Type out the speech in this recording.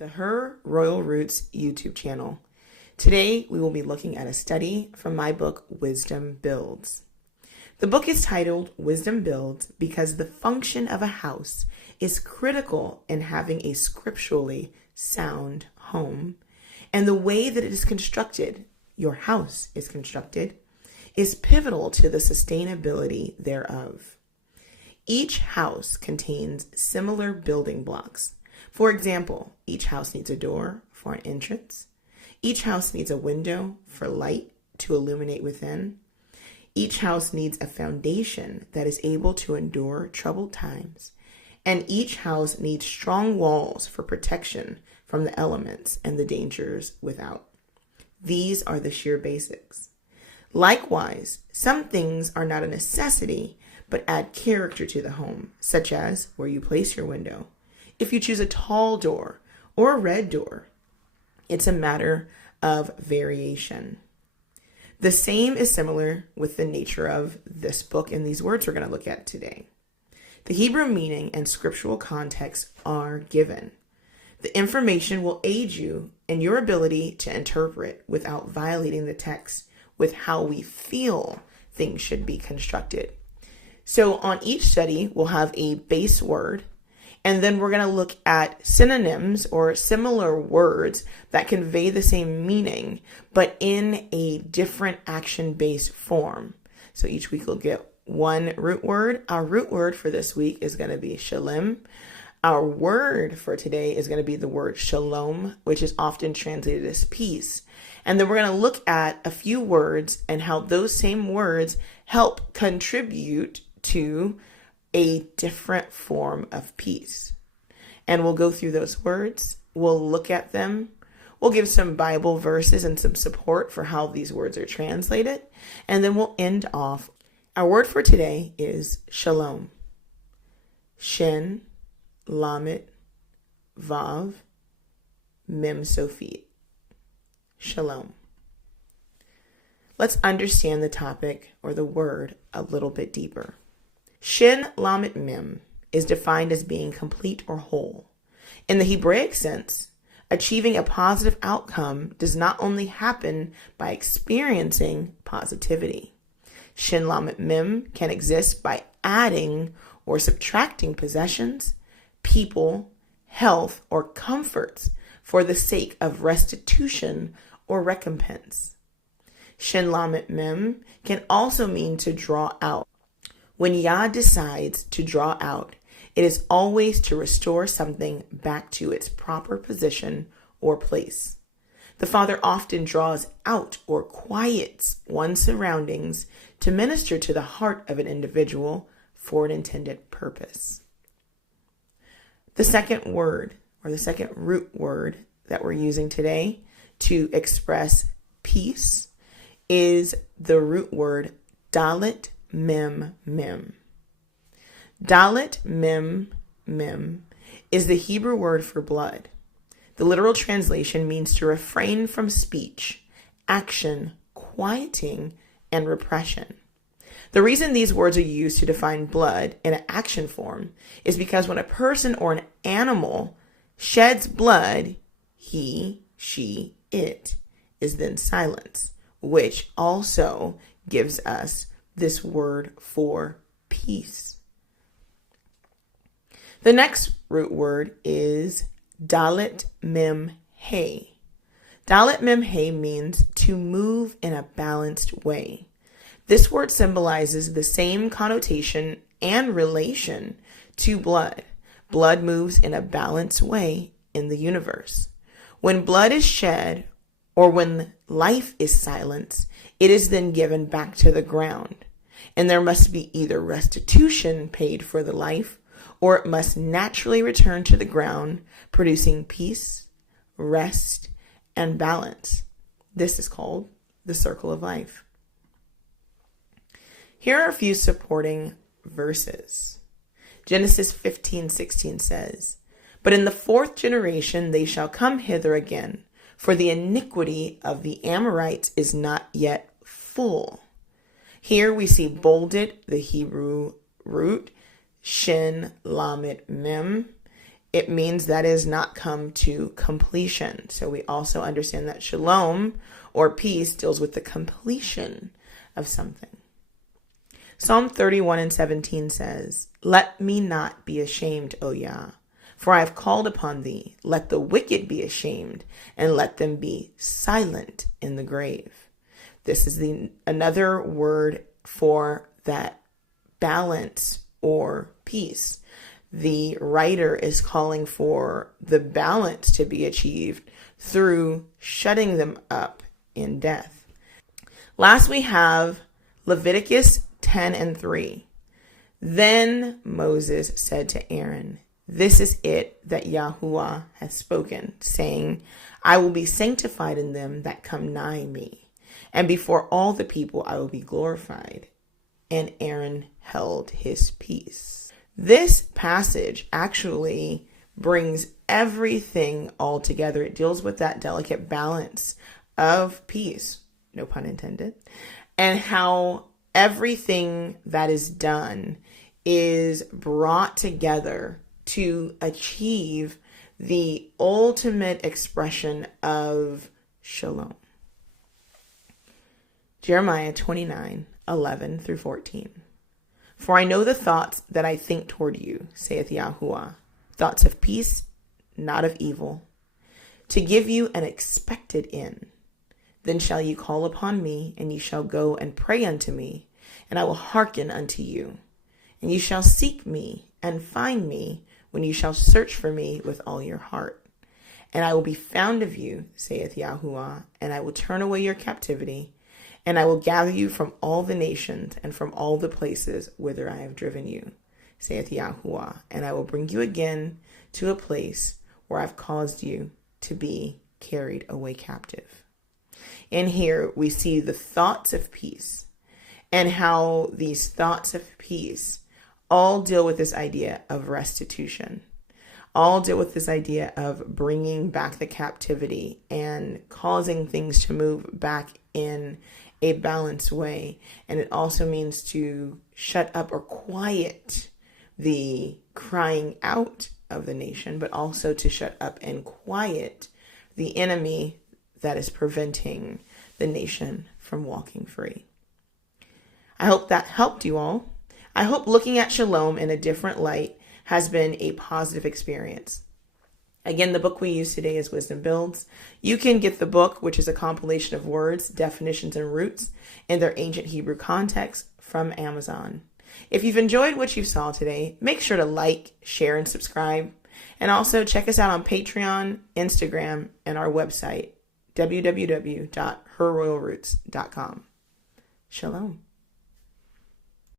the Her Royal Roots YouTube channel. Today, we will be looking at a study from my book, Wisdom Builds. The book is titled Wisdom Builds because the function of a house is critical in having a scripturally sound home. And the way that it is constructed, your house is constructed, is pivotal to the sustainability thereof. Each house contains similar building blocks. For example, each house needs a door for an entrance. Each house needs a window for light to illuminate within. Each house needs a foundation that is able to endure troubled times. And each house needs strong walls for protection from the elements and the dangers without. These are the sheer basics. Likewise, some things are not a necessity, but add character to the home, such as where you place your window. If you choose a tall door or a red door, it's a matter of variation. The same is similar with the nature of this book and these words we're going to look at today. The Hebrew meaning and scriptural context are given. The information will aid you in your ability to interpret without violating the text with how we feel things should be constructed. So on each study, we'll have a base word, and then we're going to look at synonyms or similar words that convey the same meaning, but in a different action-based form. So each week we'll get one root word. Our root word for this week is going to be Shalom. Our word for today is going to be the word Shalom, which is often translated as peace. And then we're going to look at a few words and how those same words help contribute to a different form of peace. And we'll go through those words. We'll look at them. We'll give some Bible verses and some support for how these words are translated. And then we'll end off. Our word for today is Shalom. Shin, Lamet, Vav, Mem Sofit. Shalom. Let's understand the topic or the word a little bit deeper. Shin Lamet Mem is defined as being complete or whole. In the Hebraic sense, achieving a positive outcome does not only happen by experiencing positivity. Shin Lamet Mem can exist by adding or subtracting possessions, people, health, or comforts for the sake of restitution or recompense. Shin Lamet Mem can also mean to draw out. When Yah decides to draw out, it is always to restore something back to its proper position or place. The Father often draws out or quiets one's surroundings to minister to the heart of an individual for an intended purpose. The second word, or the second root word that we're using today to express peace is the root word Dalet Mem Mem. Dalet Mem Mem is the Hebrew word for blood. The literal translation means to refrain from speech, action, quieting, and repression. The reason these words are used to define blood in an action form is because when a person or an animal sheds blood, he, she, it is then silenced, which also gives us this word for peace. The next root word is Dalet Mem He. Dalet Mem He means to move in a balanced way. This word symbolizes the same connotation and relation to blood. Blood moves in a balanced way in the universe. When blood is shed or when life is silenced, it is then given back to the ground. And there must be either restitution paid for the life or it must naturally return to the ground, producing peace, rest, and balance. This is called the circle of life. Here are a few supporting verses. Genesis 15:16 says, "But in the fourth generation they shall come hither again, for the iniquity of the Amorites is not yet full." Here we see bolded the Hebrew root Shin Lamet Mem it means that it has not come to completion. So we also understand that shalom, or peace, deals with the completion of something. Psalm 31:17 says, "Let me not be ashamed, O Yah, for I have called upon thee. Let the wicked be ashamed, and let them be silent in the grave." This is another word for that balance or peace. The writer is calling for the balance to be achieved through shutting them up in death. Last, we have Leviticus 10:3. Then Moses said to Aaron, "This is it that Yahuwah has spoken, saying, I will be sanctified in them that come nigh me, and before all the people I will be glorified." And Aaron held his peace. This passage actually brings everything all together. It deals with that delicate balance of peace, no pun intended, and how everything that is done is brought together to achieve the ultimate expression of shalom. Jeremiah 29:11-14. "For I know the thoughts that I think toward you, saith Yahuwah, thoughts of peace, not of evil, to give you an expected end. Then shall you call upon me, and ye shall go and pray unto me, and I will hearken unto you. And you shall seek me and find me when you shall search for me with all your heart. And I will be found of you, saith Yahuwah, and I will turn away your captivity, and I will gather you from all the nations and from all the places whither I have driven you, saith Yahuwah, and I will bring you again to a place where I've caused you to be carried away captive." And here we see the thoughts of peace, and how these thoughts of peace all deal with this idea of restitution, all deal with this idea of bringing back the captivity and causing things to move back in a balanced way. And it also means to shut up or quiet the crying out of the nation, but also to shut up and quiet the enemy that is preventing the nation from walking free. I hope that helped you all. I hope looking at shalom in a different light has been a positive experience. Again, the book we use today is Wisdom Builds. You can get the book, which is a compilation of words, definitions, and roots in their ancient Hebrew context, from Amazon. If you've enjoyed what you saw today, make sure to like, share, and subscribe. And also check us out on Patreon, Instagram, and our website, www.herroyalroots.com. Shalom.